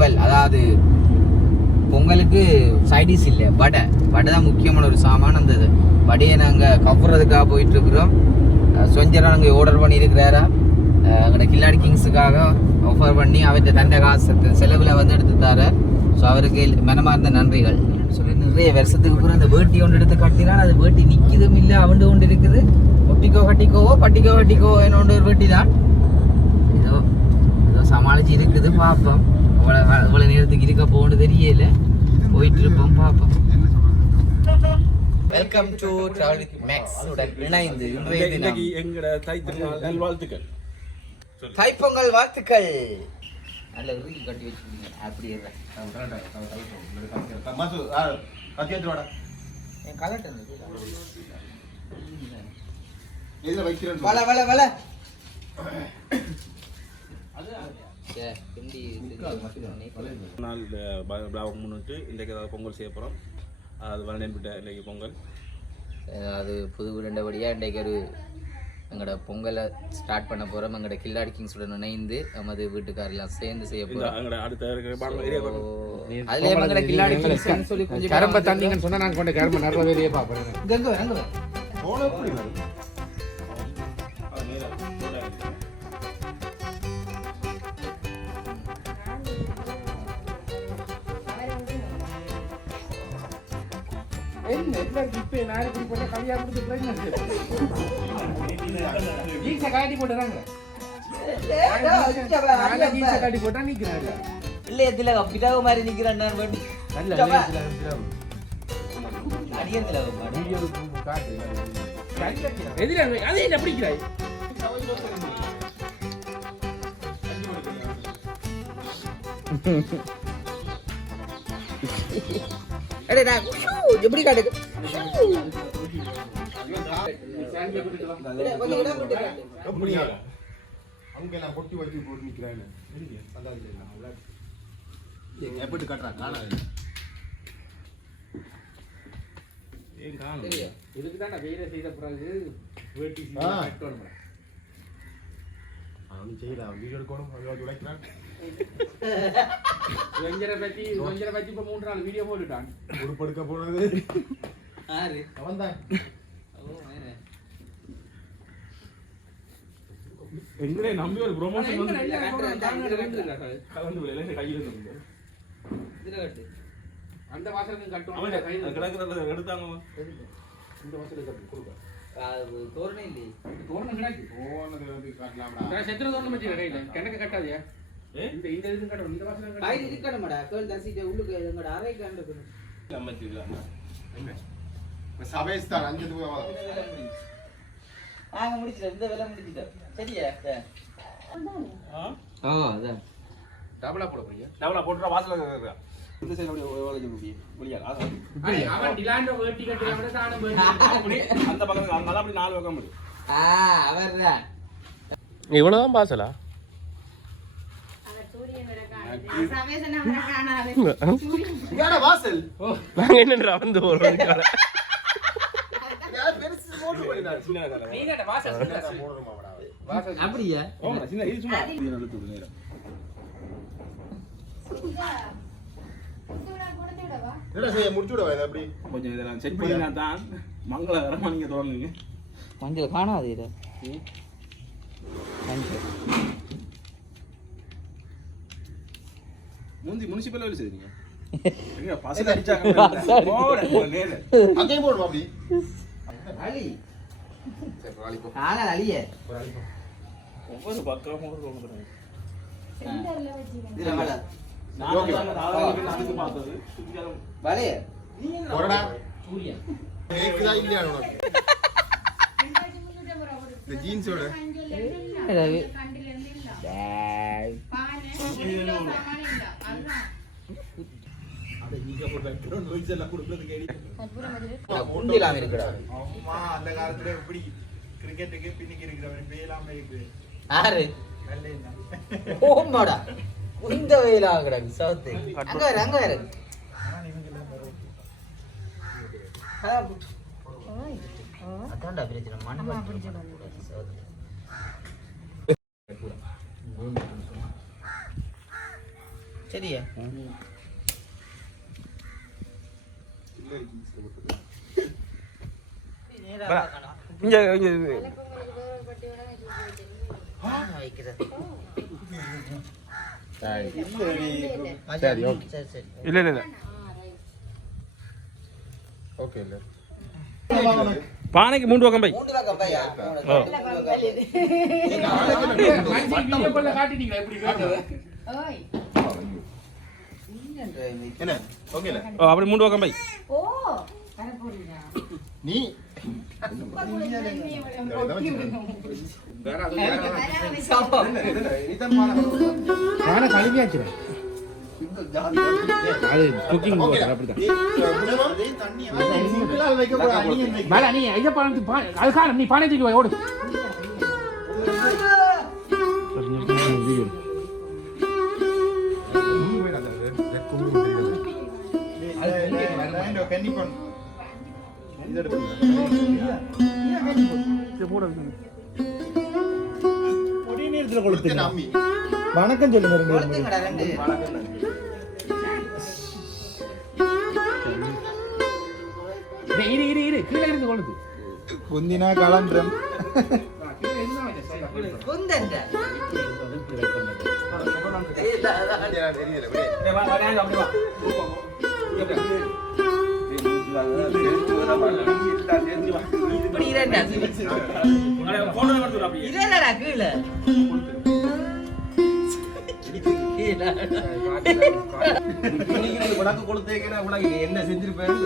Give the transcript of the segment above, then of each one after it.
பொங்கல், அதாவது பொங்கலுக்கு சைடிஷ் இல்லை, வடை தான் முக்கியமான ஒரு சாமான். அந்த வடையை நாங்கள் கப்புறதுக்காக போயிட்டுருக்குறோம். சொஞ்சரா நாங்கள் ஆர்டர் பண்ணியிருக்கிறாரா எங்களோட கில்லாடி கிங்ஸுக்காக ஆஃபர் பண்ணி அவர்கிட்ட தண்டை காசு செலவில் வந்து எடுத்து தர. ஸோ அவருக்கு மனமார்ந்த நன்றிகள் சொல்லி நிறைய வருஷத்துக்கு அப்புறம் அந்த வேட்டி ஒன்று எடுத்து கட்டினான். அது வேட்டி நிற்கிதும் இல்லை, அவண்டு கொண்டு இருக்குது. கட்டிக்கோவோ கட்டிக்கோ என்னோட ஒரு வேட்டி தான். ஏதோ சமாளிச்சு இருக்குது, பார்ப்போம். இவ்வளோ நேரத்துக்கு இருக்க போகணுன்னு தெரியல, போயிட்டு இருப்போம், பார்ப்போம். Welcome to travel with Max உடன் இணைந்து இன்றைய தினம் எங்கட தைப்பொங்கல் வாழ்த்துக்கள். தைப்பொங்கல் வாழ்த்துக்கள். நல்ல உருகி கட்டி வச்சிருக்கீங்க. அப்படி இல்லை முன்னிட்டு இன்றைக்கு ஏதாவது பொங்கல் செய்ய போகிறோம். அது வரணிட்ட இன்றைக்கு பொங்கல், அது புது வீடுண்டபடியாக இன்றைக்கு ஒரு எங்களோட பொங்கலை ஸ்டார்ட் பண்ண போகிறோம். எங்களோட கில்லாடி கிங்ஸுடன் இணைந்து நமது வீட்டுக்காரெல்லாம் சேர்ந்து செய்ய போகிறோம். அதுலேயே எங்களோட கில்லாடி கிங்ஸ் சொல்லி கொஞ்சம் கரும்பை தண்ணிங்கன்னு சொன்னால் நான் கொண்ட கரும்பை நிறைய வேலையே பார்ப்பேன். இப்ப நான் இப்படி போட்ட கல்யாணம் ஜீன்ஸை காட்டி போட்டுறாங்க, ஜீன்ஸை காட்டி போட்டா நிக்கிறாங்க. இல்ல இதுல பிதாவு மாதிரி நிக்கிறான். நான் வந்து அடியதுல வீடியோ காட்டு எதிர அதே என்ன பிடிக்கிறாய். அடடா எப்படி காட்டுது. அங்க நான் பொட்டி வச்சு போட்டு நிக்கிறானே அதான் எப்படி காட்டுறா காணாது. ஏன் காணும் இதுக்கு தான் வேலை செய்த பிறகு வேட்டி அவனு செய்யலாம், வீடியோ எடுக்கணும், அவன் உழைக்கிறான். கொஞ்சரை பத்தி இப்ப 3 நாள் வீடியோ போட்டுட்டான். உடுப்படுக்க போனது அவன் தான். எங்களே நம்பி ஒரு ப்ரொமோஷன் வந்து அந்த வாசலுக்கு கட்டும் எடுத்தாங்க. இந்த வாசலுக்கு கட்டு கொடுக்க தோரணை இல்லை, தோரணம் கிடையாது. செத்துற தோரணம் வச்சு கையில கிணக்கு கட்டாதியா. இந்த இது கட்டணும், இந்த வாசலுக்கு கையில் இருக்கணும்டா. கேள் தசிட்ட உள்ளுக்கு எங்கட அறை காண்டணும். சபேஸ்தான் 5 நாங்க முடிச்சிட்டோம், இந்த வேலை முடிச்சிட்டோம். சரியா? அதான் டபுளா போட போறியா? டபுளா போட்டுற வாசல்ல இருக்கா. இந்த சைடு அப்படியே வெளியா அவன் டிலாண்டோ வேட்டி கட்டியா விட தான வேட்டி அந்த பக்கத்துல அங்க அப்படி 4 பக்கம் முடியும். அவர்தான். இவ்வளவுதான் பாசலா வாசல் நாங்க என்ன வந்து அப்படியா? கொஞ்சம் இதெல்லாம் செட் பண்ணினா தான் மங்களகரமா நீங்க தொடங்குங்க. மஞ்சள் காணாது இது. மஞ்சள் முனிசிபல் வேலை செய்றீங்க. எங்க பசங்க அடிச்சாங்க நேரே அங்கேயும் போடுவா அப்படி. அலி காணா அலியே ஒவ்வொரு பக்கம் ஒவ்வொரு சென்டர்ல வச்சிருங்க. இதுல மேல ஓகே அதுக்கு பார்த்தது வலே போறடா சூரியன் ஏக்குதா இல்லையா உனக்கு இந்த ஜீன்ஸோட கண்டில இருந்து இல்ல டேய் பானே சாமான் இல்ல அதுதான் அத நீங்க ஒரு பேக்ரவுண்ட் வாய்ஸ் எல்லாம் கொடுக்கிறது கேடி குண்டிலாம் இருக்குடா. அம்மா அந்த காலத்துல எப்படி கிரிக்கெட்டுக்கு பின்னிக்கு இருக்கிறவன் பேலாம இருக்கு. யாரு வெள்ளையா ஓம்மாடா இந்த வெயிலாகடா சவுத்து அங்க வேற அதான்டா பிரச்சனை. மண்ணு சரியா இங்க சரி ஓகே சரி சரி இல்ல ஓகே இல்ல பானைக்கு 3 பக்கம் பை 3 பக்கம் பையா காட்டிட்டீங்களா எப்படி கேட்டது என்ன ஓகேல அப்படி 3 பக்கம் பை நீ பானை கழுவியாச்சு அது குக்கிங் அப்படிதான் நீ இதை அது காணும் நீ பானை தூக்கி ஓடு வணக்கம் சொல்லுங்க இரு கீழே இருந்து கொழுது குந்தினா கலந்துரும் உனக்கு கொடுத்தேக்கிற உனக்கு என்ன செஞ்சிருப்பேன்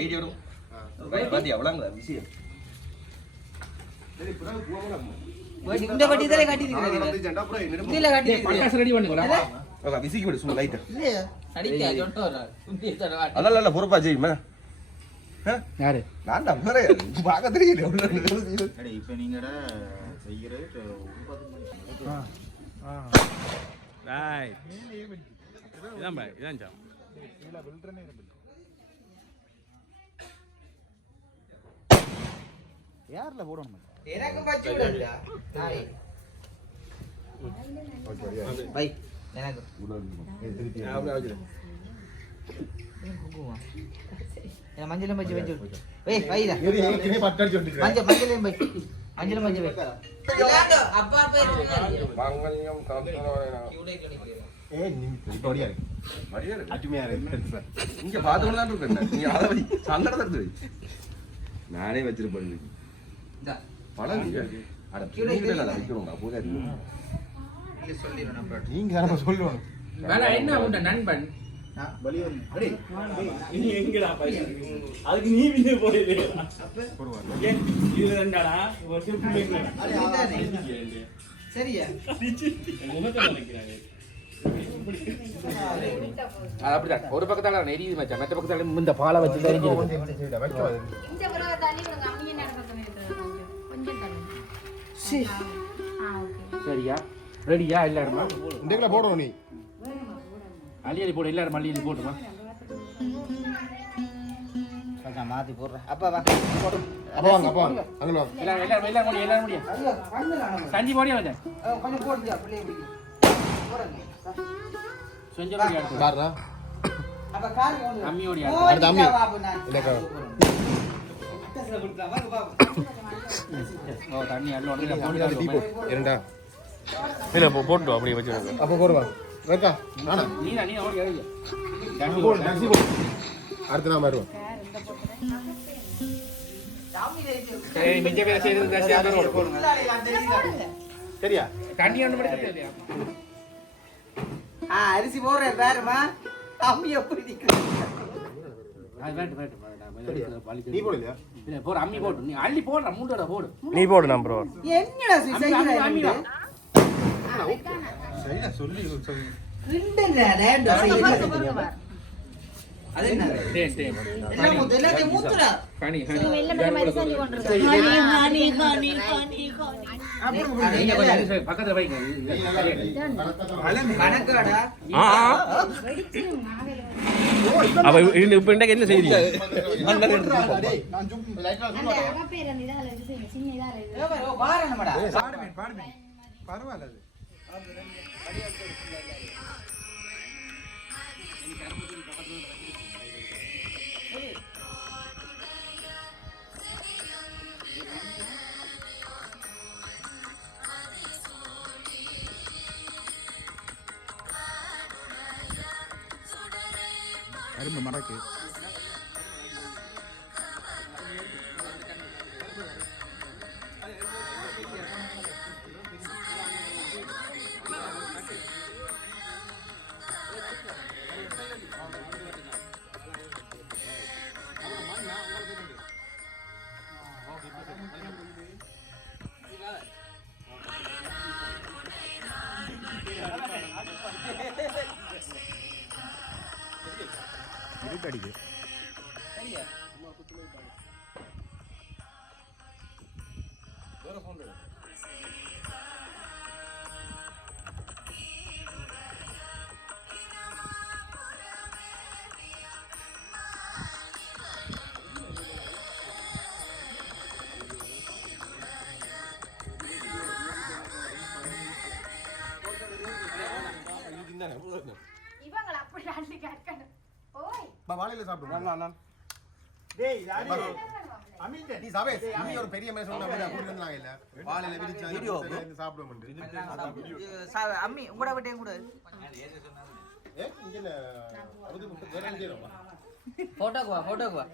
வீடியோ பாத்தியா அவ்வளோங்களா விஷயம் இந்த பட்டி இதெல்லாம் காட்டியிருக்கிறேன் இதெல்லாம் காட்டியிருக்கிறேன் ரெடி பண்ணுங்க விசிக்கு விடு சும்மா லைட்டா இல்லையா அடிக்க சொட்டோரா அதெல்லாம் இல்ல பொறுப்பா செய்யுமா யாரு நான் நம்புறேன் பார்க்க தெரியல இப்ப நீங்கட செய்யறது இதான் பாய் இதான் சாம் யார்ல போடணும் எனக்கு பச்சை விடல நாய் பை எனக்கு மஞ்சளும் பச்சை வச்சு ஏய் வைடா மஞ்சள் மஞ்சளும் பை மஞ்சளும் பச்சை வை அப்பா அப்பா மங்கல்யம் இங்க பாத்துக்கலாம் இருக்கேன் நீ அதை வை சந்தடத்தை எடுத்து வை நானே வச்சிருப்பேன் பழம் அட வைக்கிறோங்க போதா நீங்க யாரா சொல்லுவாங்க வேலை என்ன உண்ட நண்பன் அதுக்கு நீ வீடியோ போயிடு சரியா அப்படிதான் ஒரு பக்கத்தால நெறியுது மச்சான் மற்ற பக்கத்தால இந்த பாலை வச்சு தெரிஞ்சு சரியா ரெடியா எல்லாருமா இன்றைக்குள்ள போடணும் நீ அள்ளி போடு எல்லாரும் அள்ளி போட்டுமா மாத்தி போடுறேன் அப்பா வா அப்பா வாங்க அங்க வாங்க எல்லாரும் முடியும் சஞ்சி போடியா வச்சேன் கொஞ்சம் போடுங்க அப்படியே செஞ்சு பாருடா அப்ப கார் அம்மியோடியா அடுத்து அம்மி இல்லக்கா தண்ணி அள்ளி இரண்டா இல்ல போட்டு அப்படியே வச்சிருங்க அப்ப போடுவா வைக்கா நானா நீ ஓடி இறங்கி அடுத்து நான் வருவேன் மிஞ்ச பேர் செய்து சரியா தண்ணி ஒன்று படுத்து அரிசி போடுறேன் பாருமா அம்மி எப்படி நிக்கிறேன் நீ போடலையா போற அம்மி போட்டு நீ அள்ளி போடுற மூட்டோட போடு நீ போடு நான் ப்ரோ என்னடா செய்யற சரியா சொல்லி கிண்டல்ல டேண்டா செய்யற அது என்ன எல்லாம் எல்லாத்தையும் மூத்துடா கனி பக்கத்துல வைங்க கணக்காடா அப்ப இப்ப இன்றைக்கு என்ன செய்றீங்க நான் ஜூம் லைட்ல பாரு நம்மடா பரவாயில்ல அது அரும்பு மடக்கு அடிக்கு வேற phone எடு. இது தின்னானே, போதும். இவங்கள அப்படி அள்ளி கட்டணும். ஓய். வாழையில சாப்பிடுவோம் நான் டேய் யாரு என்ன பண்ணுவாங்க? அமில்டன் நீ சாவே நீ ஒரு பெரிய மனுஷன் கூட்டிட்டு இல்ல வாழையில விரிச்சு சாப்பிடுவோம் அம்மி உங்களோட விட்டையும் கூட இங்க போட்டோக்கு வா போட்டோக்கு வா